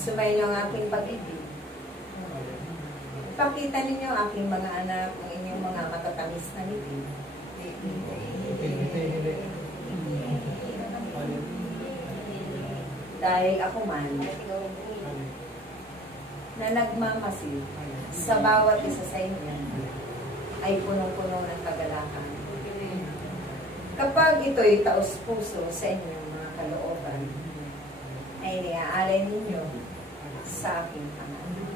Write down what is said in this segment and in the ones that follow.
Sumayin niyo ang aking pag-ibig. Ipakita ninyo ang aking mga anak, ang inyong mga matatamis na ngiti. Dahil ako man na nagmamasid sa bawat isa sa inyo ay punong-puno ng kagalakan. Kapag ito'y taos-puso sa inyong mga kalooban, ay niaalay ninyo sa aking pangalan.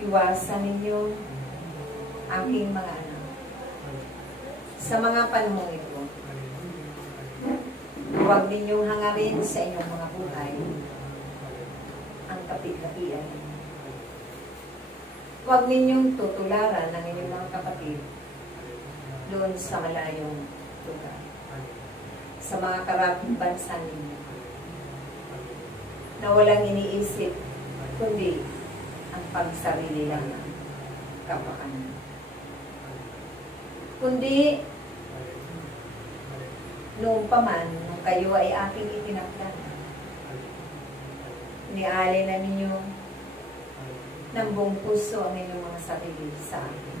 Iwasan ninyo aking mga anak sa mga panahong ito. Huwag ninyong hangarin sa inyong mga buhay ang kapit-kapian. Huwag ninyong tutularan ng inyong mga kapatid doon sa malayong lugar, sa mga karaping bansa ninyo, na walang iniisip kundi ang pagsarili lang ng kapakanan. Kundi noong paman, nung kayo ay aking itinakdan, nialay na ninyo ng buong puso ang inyong mga sarili sa akin.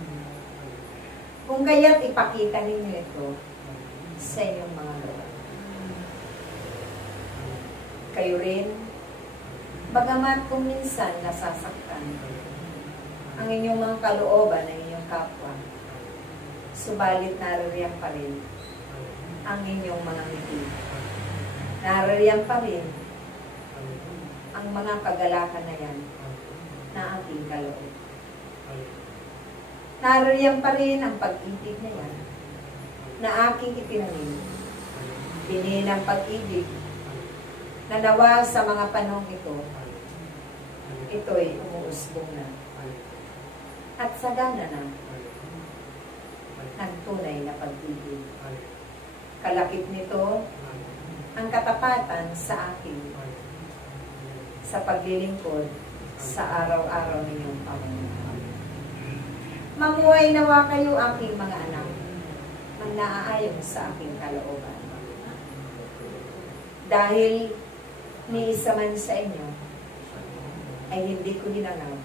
Kung kaya't ipakita ninyo ito sa inyong mga lugar. Kayo rin, bagamat kung minsan nasasaktan ang inyong mga kalooban ng inyong kapwa, subalit naririyan pa rin ang inyong mga ngiti. Naririyan pa rin ang mga kagalakan na yan na ating kaloob. Naririyan pa rin ang pag-ibig na yan na aking itinanim. Binilang pag-ibig na nawa sa mga panahong ito, ito'y umuusbong na at sagana na ng tunay na pag-ibig. Kalakip nito ang katapatan sa akin sa paglilingkod sa araw-araw ninyong pamumuhay. Mamuhay nawa kayo, aking mga anak, ang naaayon sa aking kalooban. Dahil ni isa man sa inyo ay hindi ko hinangad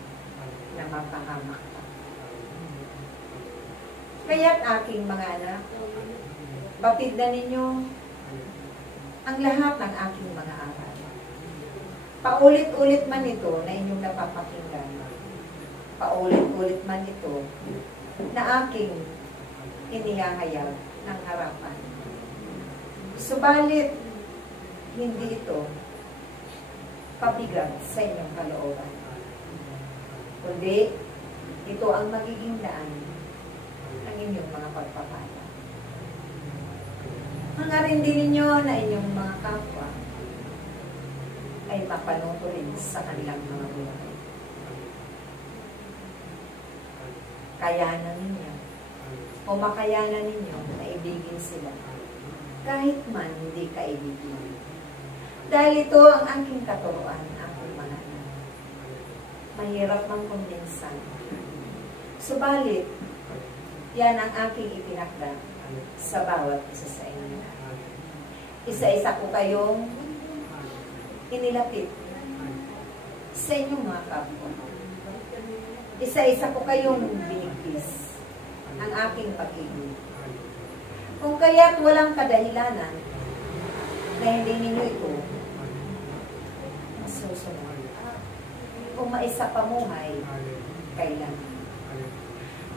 na mapahamak pa. Kaya't aking mga anak, batid na ninyo ang lahat ng aking mga aral. Paulit-ulit man ito na inyong napapakinggan. Paulit-ulit man ito na aking inihahayag ng harapan. Subalit, hindi ito pabigat sa inyong kalooban. Kundi, ito ang magiging daan ng inyong mga pagpapala. Hangarin din ninyo na inyong mga kapwa ay mapanuto rin sa kanilang mga buhay. Kayanan ninyo o makayanan ninyo na ibigin sila kahit man hindi kaibigin. Dahil ito ang aking katuruan, aking mga anak. Mahirap mang kumbinsan. Subalit, yan ang aking itinakda sa bawat isa sa inyo. Isa-isa ko kayong inilapit sa inyong mga kapwa. Isa-isa ko kayong binigkis ang aking pag-ibig. Kung kaya't walang kadahilanan na hindi ninyo ito masusunod. Kung maisa pamuhay, kailan.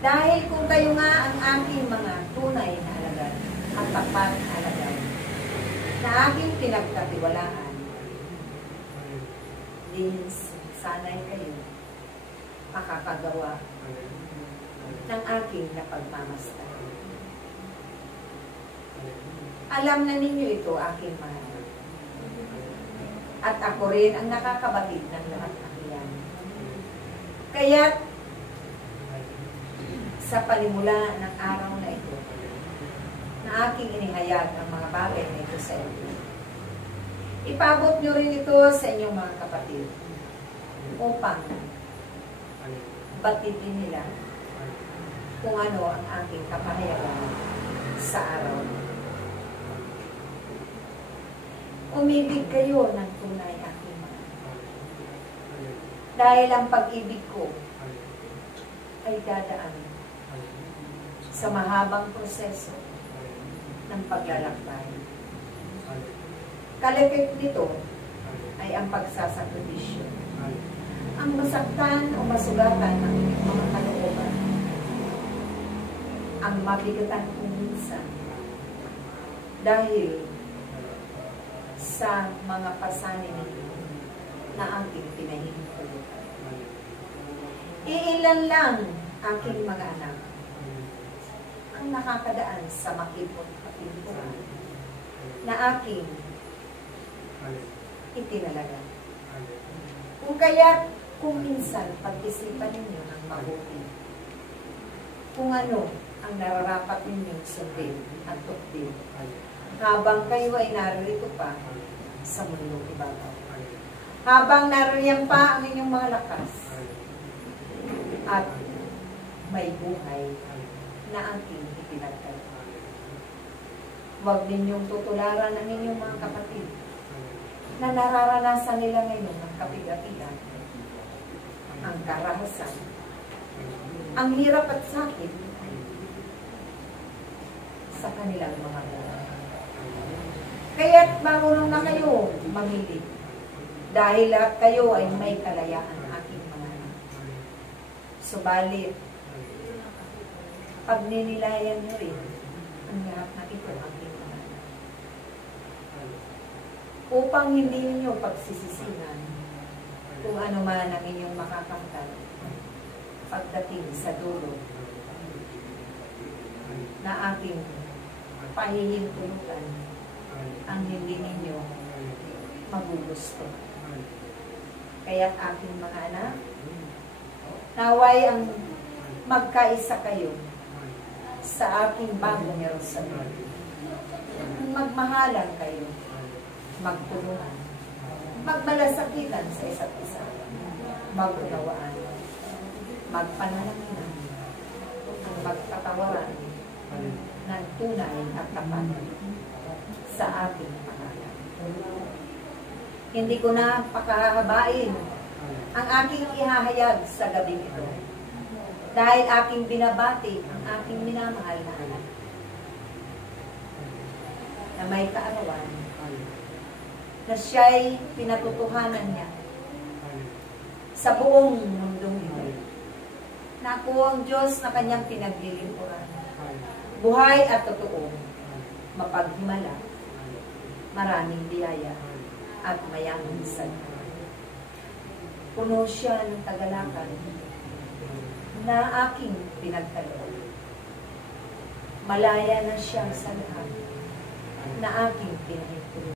Dahil kung kayo nga ang aking mga tunay na alagad at tapat na alagad na aking pinagkatiwalaan, din sana'y kayo makakagawa ng aking napagmamasdan. Alam na ninyo ito, aking mga anak. At ako rin ang nakakabatid ng lahat ng iyan. Kaya't sa panimula ng araw na ito, na aking inihayag ang mga bagay na ito sa inyo, ipabot nyo rin ito sa inyong mga kapatid upang batidin nila kung ano ang aking kapahayagan sa araw. umibig kayo ng tunay aking mga anak. Dahil ang pag-ibig ko ay dadaan sa mahabang proseso ng paglalakbay. Kalakip nito ay ang pagsasakripisyo. Ang masaktan o masugatan ng mga kalooban, ang mabigatan kung minsan dahil sa mga pasanin ninyo na aking pinahihintulutan. Iilan lang aking mga anak ang nakakadaan sa makipot kapinturan na aking itinalaga. Kung minsan pag-isipan ninyo ng mabuti, kung ano ang nararapat ninyong sundin at tukdin, habang kayo ay narito pa sa mundong ibabaw. Habang naririyan pa ang inyong mga lakas at may buhay na aking ipinagkaloob. Huwag ninyong tutularan ang inyong mga kapatid na nararanasan nila ngayon ng kapigapian, ang karahasan, ang hirap at sakit sa kanilang mga buhay. Kaya't marunong na kayo mamili dahil lahat kayo ay may kalayaan, aking mga anak. Subalit, pagninilayan nyo rin ang lahat na ito, aking mga anak. Upang hindi ninyo pagsisisinan kung ano man ang inyong makakamtan pagdating sa dulo na aking pahihintulutan ang hindi ninyo magugusto. Kaya't aking mga anak, naway ang magkaisa kayo sa aking bagong Jerusalem. Magmahalan kayo, magtulungan, magmalasakitan sa isa't isa, magunawaan, magpanalangin, magpatawaran ng tunay at tapat sa ating pangalan. Hindi ko na pakahabain ang aking ihahayag sa gabing ito dahil aking binabati ang aking minamahal na anak na may kaarawan na siya'y pinatutuhanan niya sa buong mundong ito na ako ang Diyos na kanyang pinaglilingkuran, buhay at totoo, mapaghimala, maraming biyaya at mayamang salita. Puno siya ng tagalakan na aking pinagkaloob. Malaya na siya sa lahat na aking pinahintulutan.